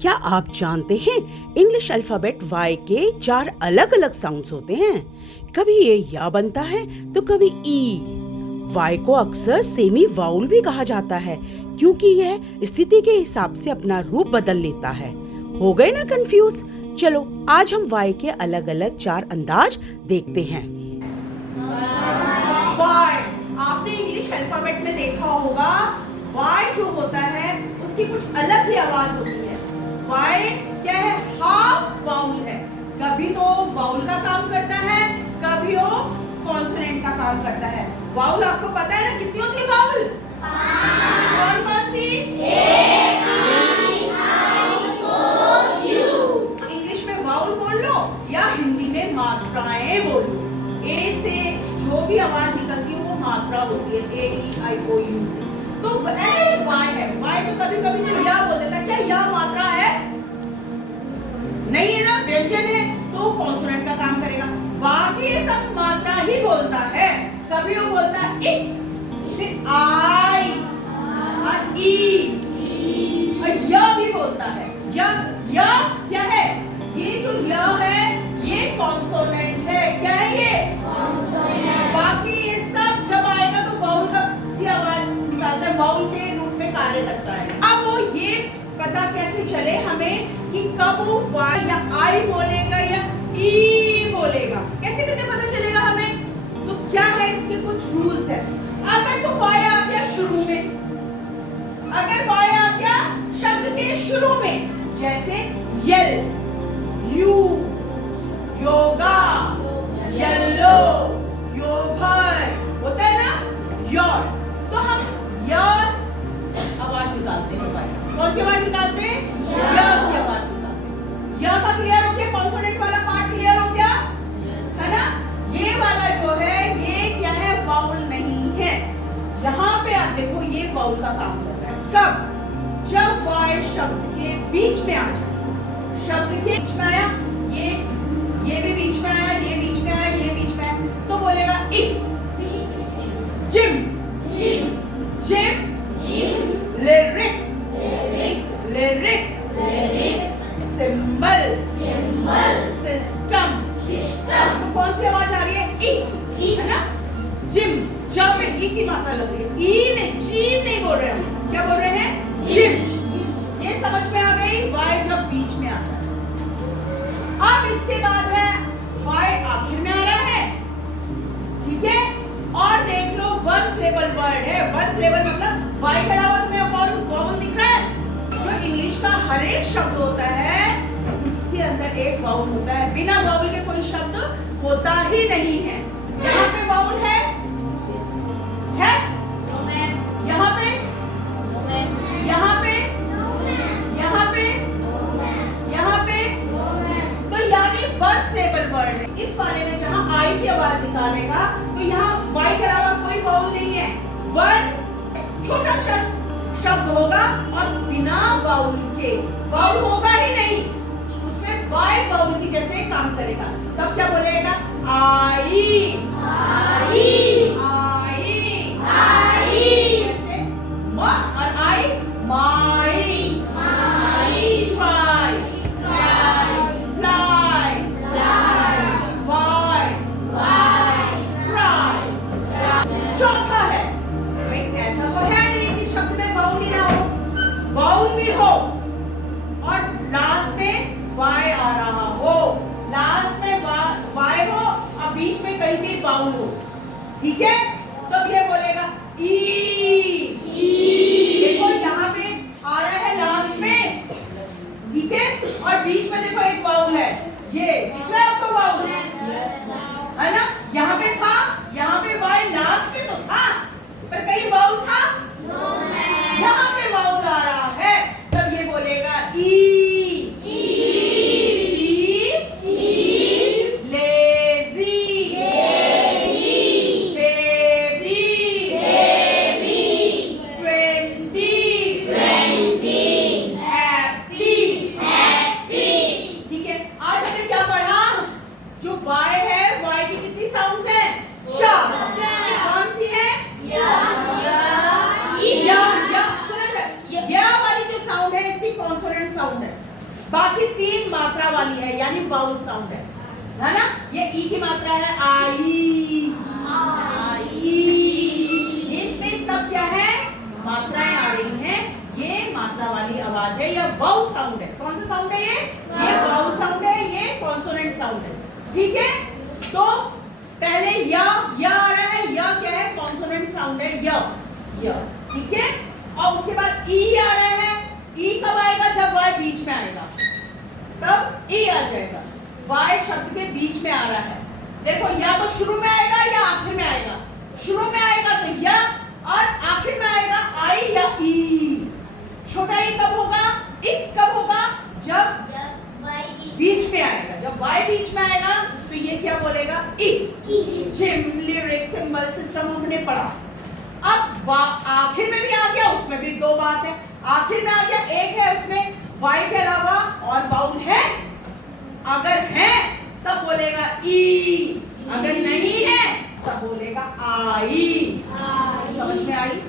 क्या आप जानते हैं इंग्लिश अल्फाबेट Y के 4 अलग अलग साउंड्स होते हैं। कभी ये या बनता है तो कभी ई। Y को अक्सर सेमी वाउल भी कहा जाता है क्योंकि यह स्थिति के हिसाब से अपना रूप बदल लेता है। हो गए ना कंफ्यूज? चलो आज हम Y के अलग अलग 4 अंदाज देखते हैं। Y आपने इंग्लिश अल्फाबेट में देखा होगा, Y जो होता है उसकी कुछ अलग ही आवाज होती है। Y क्या है? हाफ वाउल है। कभी तो वाउल का काम करता है, कभी वो कॉन्सोनेंट का काम करता है। वाउल आपको पता है ना कितनी होती है वाउल? कौन कौन सी? इंग्लिश में वाउल बोल लो या हिंदी में मात्राएं बोल लो। ए से जो भी आवाज निकलती है वो मात्रा होती है, ए ई आई ओ यू से। तो ऐसे Y है। Y तो कभी कभी तो या बोल देता है। क्या या मात्रा है? नहीं है ना, व्यंजन है तो कॉन्सोनेंट का काम करेगा। बाकी ये सब मात्रा ही बोलता है। कभी वो बोलता है इ, फिर आई और ई और य भी बोलता है। य क्या है? ये जो य है ये कॉन्सोनेंट है। क्या है ये? कॉन्सोनेंट। बाकी ये सब जब आएगा तो वाउल की आवाज निकालता है, वाउल के रूप में कार्य करता है। अब वो ये पता कैसे चले हमें कि कब वो Y या I बोलेगा या E बोलेगा, कैसे करके पता चलेगा हमें? तो क्या है इसके कुछ रूल्स है। अगर तो Y आ गया शुरू में, अगर Y आ गया शब्द के शुरू में, जैसे यल, यू, योगा, येलो, योगर होता है ना, योर, तो हम योर आवाज निकालते हैं। कौन सी आवाज निकालते हैं? या की आवाज निकालते हैं। या का क्लियर हो गया? कॉन्सोनेंट वाला पार्ट क्लियर हो गया है ना? ये वाला जो है ये क्या है? वाउल नहीं है। यहाँ पे आप देखो ये वाउल का काम कर रहा है। कब? जब Y शब्द के बीच में आ जाए। शब्द के बीच में आया, ये भी बीच में आया, ये बीच में आया, ये बीच में आया, तो बोलेगा इ। Gym, gym, lyric, lyric, symbol, system. तो कौन सी आवाज आ रही है? ई, है ना? जिम, जब में ई की मात्रा लग रही है। ई ने जिम नहीं बोल रहे हम, क्या बोल रहे हैं? जिम। ये समझ में आ गई? Y जब बीच में आ जाए। अब इसके बाद है Y आखिर में आ रहा है, ठीक है? और देख लो वन सिलेबल वर्ड है। वन सिलेबल मतलब Y के अलावा तुम्हें और वावल दिख रहा है? जो इंग्लिश का हर एक शब्द होता है उसके अंदर एक वावल होता है। बिना वावल के कोई शब्द होता ही नहीं है। यहाँ पे वावल है? यहाँ पे, यहाँ पे, यहाँ पे, यहाँ पे, तो यानी वन सिलेबल वर्ड है। इस वाले में जहाँ आई की आवाज निकालेगा तो यहाँ Y के अलावा कोई वावल नहीं है। वन छोटा शब्द होगा और बिना वाउल के, वाउल होगा ही नहीं उसमें, Y वाउल की जैसे काम करेगा। तब क्या बोलेगा? आई, जैसे म और आई, माई, ट्राई, फ्लाई, वाई, क्राई। चौथा है, भाई ऐसा तो है नहीं कि शब्द में वाउल ही ना हो, वाउल भी हो और लास्ट में Y आ रहा हो, लास्ट में Y हो और बीच में कहीं भी वाउल हो, ठीक है? तो ये बोलेगा ई। देखो यहाँ पे आ रहा है लास्ट में, ठीक है? और बीच में देखो एक वाउल है, ये दिख रहा है आपको वाउल? है ना? यहाँ पे था, यहाँ पे Y लास्ट में तो था पर कहीं वाउल था? यहाँ पे वाउल आ रहा है, तब ये बोलेगा ई। बाकी 3 मात्रा वाली है यानी वाउल साउंड है ना। ये ई की मात्रा है आई, इसमें सब क्या है, मात्राएं आ रही हैं। ये मात्रा वाली आवाज है, यह वाउल साउंड है। कौन सा साउंड है ये वाउल साउंड है, ये कॉन्सोनेंट साउंड है। ठीक है, तो पहले या आ रहा है, या क्या है, कॉन्सोनेंट साउंड है, य। ठीक है, और उसके बाद ई आ रहा है। ई कब आएगा, जब वाई बीच में आएगा, तब ई आ जाएगा। वाई शब्द के बीच में आ रहा है। देखो, या तो शुरू में आएगा या आखिर में आएगा। शुरू में आएगा तो या, और आखिर में आएगा आई या ई। छोटा ई कब होगा, ई कब होगा, जब बीच में आएगा। जब वाई बीच में आएगा तो ये क्या बोलेगा, ई। जिम, लिरिक, सिंबल सिस्टम हमने पढ़ा। अब आखिर में भी आ गया, उसमें भी 2 बात है। आखिर में आ गया, एक है उसमें वाई के अलावा और वाउल है, अगर है तब बोलेगा ई, अगर नहीं है तब बोलेगा आई। समझ में आई?